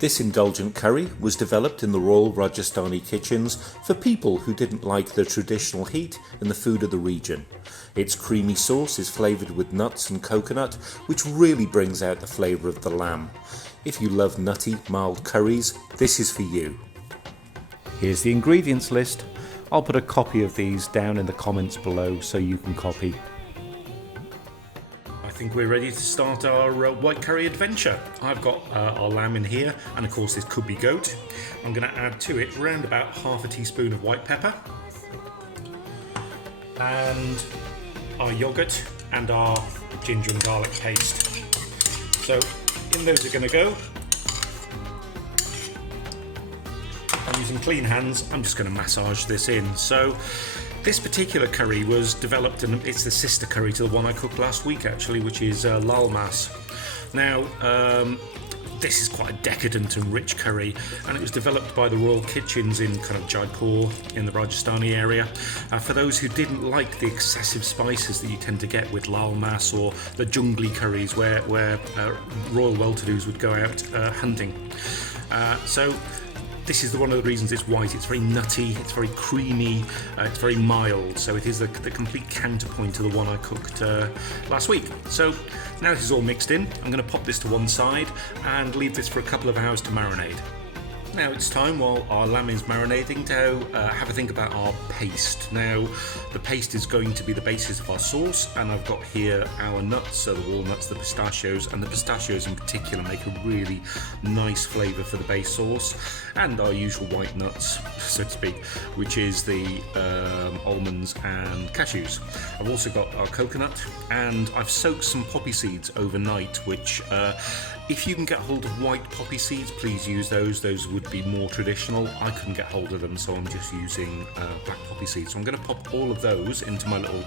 This indulgent curry was developed in the royal Rajasthani kitchens for people who didn't like the traditional heat in the food of the region. Its creamy sauce is flavoured with nuts and coconut, which really brings out the flavour of the lamb. If you love nutty, mild curries, this is for you. Here's the ingredients list. I'll put a copy of these down in the comments below so you can copy. I think we're ready to start our white curry adventure. I've got our lamb in here, and of course this could be goat. I'm going to add to it around about half a teaspoon of white pepper, and our yogurt and our ginger and garlic paste. So in those are going to go. I'm using clean hands. I'm just going to massage this in. So this particular curry was developed, and it's the sister curry to the one I cooked last week actually, which is lal Maas. Now this is quite a decadent and rich curry, and it was developed by the royal kitchens in kind of Jaipur in the Rajasthani area for those who didn't like the excessive spices that you tend to get with lal Maas or the jungly curries where royal well-to-dos would go out hunting. So this is one of the reasons it's white. It's very nutty, it's very creamy, it's very mild, so it is the complete counterpoint to the one I cooked last week. So now this is all mixed in, I'm going to pop this to one side and leave this for a couple of hours to marinate. Now it's time, while our lamb is marinating, to have a think about our paste. Now the paste is going to be the basis of our sauce, and I've got here our nuts, so the walnuts, the pistachios, and the pistachios in particular make a really nice flavour for the base sauce, and our usual white nuts, so to speak, which is the almonds and cashews. I've also got our coconut, and I've soaked some poppy seeds overnight, which if you can get hold of white poppy seeds, please use those. Those would be more traditional. I couldn't get hold of them, so I'm just using black poppy seeds. So I'm going to pop all of those into my little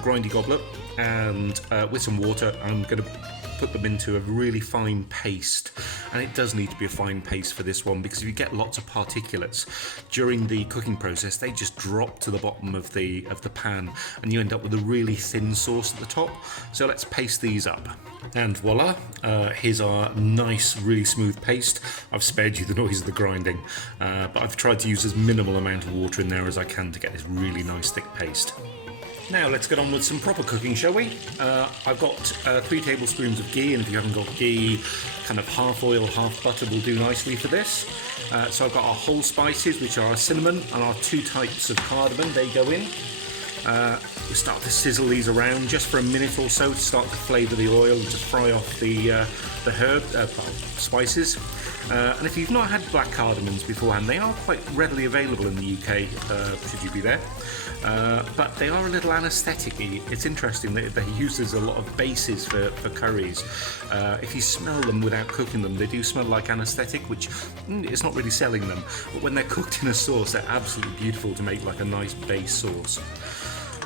grindy goblet, and with some water, I'm going to put them into a really fine paste. And it does need to be a fine paste for this one, because if you get lots of particulates during the cooking process, they just drop to the bottom of the pan, and you end up with a really thin sauce at the top. So let's paste these up. And voila, here's our nice, really smooth paste. I've spared you the noise of the grinding, but I've tried to use as minimal amount of water in there as I can to get this really nice thick paste. Now let's get on with some proper cooking, shall we? I've got 3 tablespoons of ghee, and if you haven't got ghee, kind of half oil, half butter will do nicely for this. So I've got our whole spices, which are cinnamon, and our 2 types of cardamom. They go in. We start to sizzle these around just for a minute or so to start to flavour the oil and to fry off the spices. And if you've not had black cardamoms beforehand, they are quite readily available in the UK, should you be there. But they are a little anaesthetic-y. It's interesting that they use a lot of bases for curries. If you smell them without cooking them, they do smell like anaesthetic, which is not really selling them. But when they're cooked in a sauce, they're absolutely beautiful to make like a nice base sauce.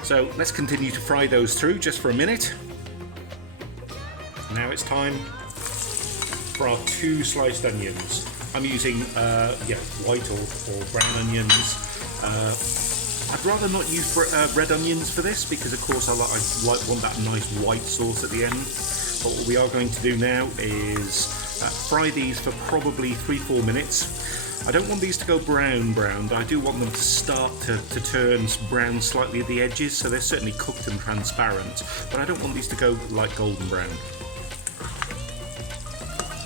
So let's continue to fry those through just for a minute. Now it's time for our 2 sliced onions. I'm using white or brown onions. I'd rather not use red onions for this, because of course I want that nice white sauce at the end. But what we are going to do now is fry these for probably 3-4 minutes. I don't want these to go brown, but I do want them to start to turn brown slightly at the edges, so they're certainly cooked and transparent, but I don't want these to go like golden brown.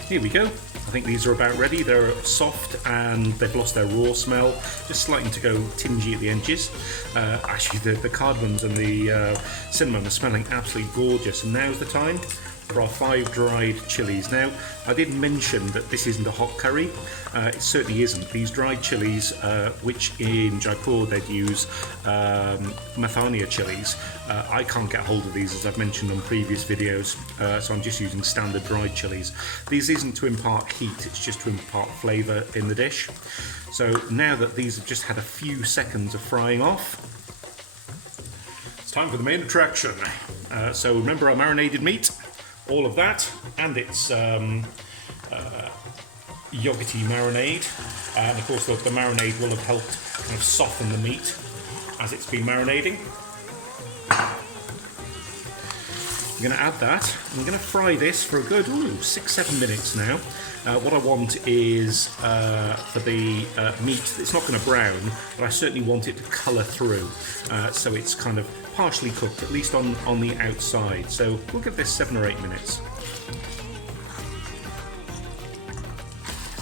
Here we go. I think these are about ready. They're soft and they've lost their raw smell, just starting to go tingy at the edges. Actually, the cardamoms and the cinnamon are smelling absolutely gorgeous, and now's the time for our 5 dried chilies. Now, I did mention that this isn't a hot curry. It certainly isn't. These dried chilies, which in Jaipur they'd use Mathania chilies. I can't get hold of these, as I've mentioned on previous videos, so I'm just using standard dried chilies. These isn't to impart heat, it's just to impart flavour in the dish. So now that these have just had a few seconds of frying off, it's time for the main attraction. So remember our marinated meat, all of that, and its yogurty marinade, and of course the marinade will have helped kind of soften the meat as it's been marinating. I'm going to add that. I'm going to fry this for a good 6-7 minutes now. What I want is for the meat, it's not going to brown, but I certainly want it to colour through. So it's kind of partially cooked, at least on the outside. So we'll give this 7 or 8 minutes.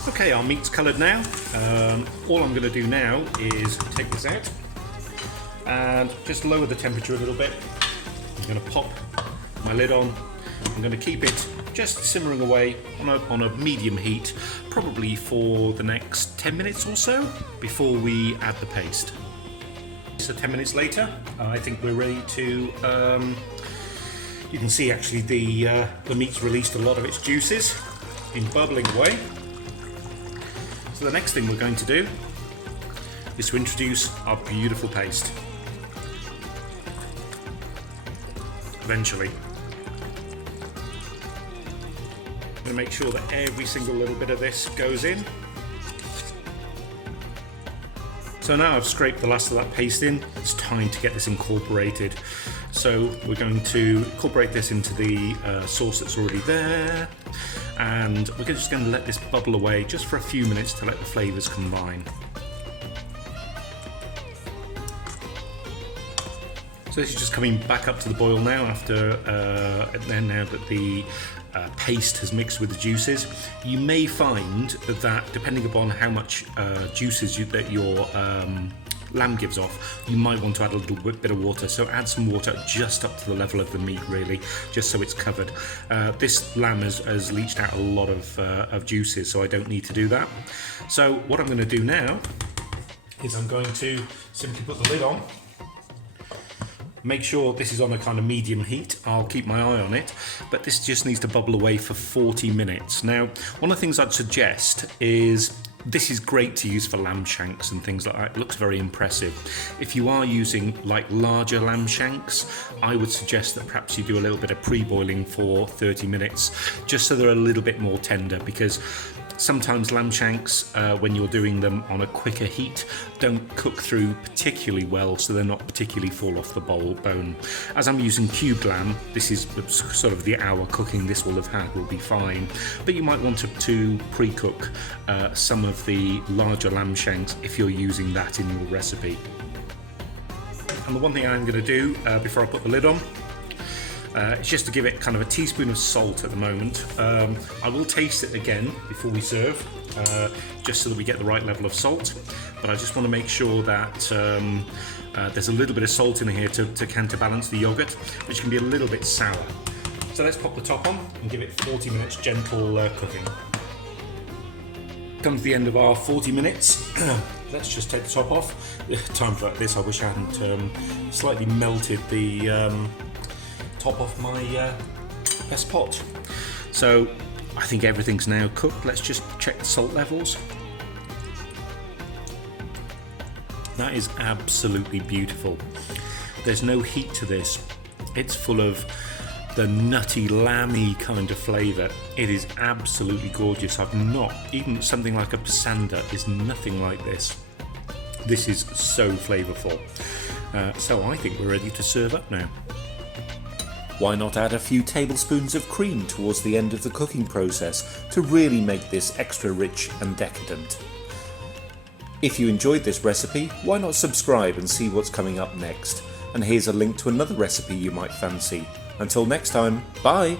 Okay, our meat's coloured now. All I'm going to do now is take this out and just lower the temperature a little bit. I'm going to pop my lid on. I'm going to keep it just simmering away on a medium heat, probably for the next 10 minutes or so before we add the paste. So 10 minutes later, I think we're ready to. You can see actually the meat's released a lot of its juices, been bubbling away. So the next thing we're going to do is to introduce our beautiful paste. Eventually. I'm going to make sure that every single little bit of this goes in. So now I've scraped the last of that paste in, it's time to get this incorporated. So we're going to incorporate this into the sauce that's already there, and we're just going to let this bubble away just for a few minutes to let the flavours combine. So this is just coming back up to the boil now after now that the paste has mixed with the juices. You may find that depending upon how much juices that your lamb gives off, you might want to add a little bit of water. So add some water just up to the level of the meat, really, just so it's covered. This lamb has leached out a lot of juices, so I don't need to do that. So what I'm going to do now is I'm going to simply put the lid on. Make sure this is on a kind of medium heat. I'll keep my eye on it, but this just needs to bubble away for 40 minutes. Now, one of the things I'd suggest is this is great to use for lamb shanks and things like that. It looks very impressive. If you are using like larger lamb shanks, I would suggest that perhaps you do a little bit of pre-boiling for 30 minutes, just so they're a little bit more tender, because sometimes lamb shanks, when you're doing them on a quicker heat, don't cook through particularly well, so they're not particularly fall off the bone. As I'm using cubed lamb, this is sort of the hour cooking this will have had will be fine, but you might want to pre-cook some of the larger lamb shanks if you're using that in your recipe. And the one thing I'm going to do before I put the lid on, it's just to give it kind of a teaspoon of salt at the moment. I will taste it again before we serve, just so that we get the right level of salt. But I just want to make sure that there's a little bit of salt in here to counterbalance the yogurt, which can be a little bit sour. So let's pop the top on and give it 40 minutes gentle cooking. Comes the end of our 40 minutes. Let's just take the top off. Times like this, I wish I hadn't slightly melted the top off my best pot. So I think everything's now cooked. Let's just check the salt levels. That is absolutely beautiful. There's no heat to this. It's full of the nutty, lamby kind of flavour. It is absolutely gorgeous. I've not, even something like a pasanda is nothing like this. This is so flavourful. So I think we're ready to serve up now. Why not add a few tablespoons of cream towards the end of the cooking process to really make this extra rich and decadent? If you enjoyed this recipe, why not subscribe and see what's coming up next? And here's a link to another recipe you might fancy. Until next time, bye!